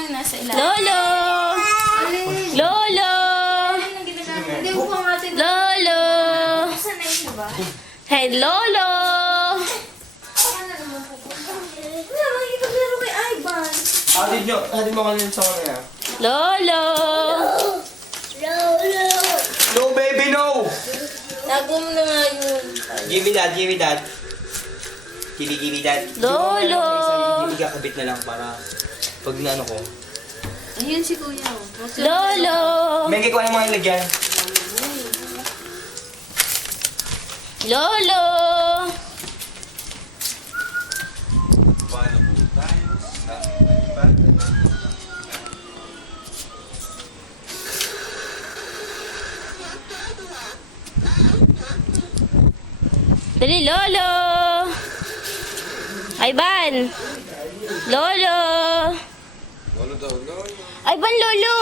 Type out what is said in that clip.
lang nasa ilalim. Lolo! Lolo! Hindi ko pa natin. Lolo! Saan na yun ba? Hey, Lolo! Ano naman po? Wala, makikipaglaro kay Ivan. Hatid mo kanina sa kanya. Lolo! No, baby, no! Tago mo na nga yun. Give me that, give me that. Give me that. Lolo! Hindi ka kabit na lang para pag naano ko. Ayun si Kuya. Lolo! May kikuha ng mga ilagyan. Lolo! Dali, Lolo! Ivan! Lolo! Ivan, Lolo!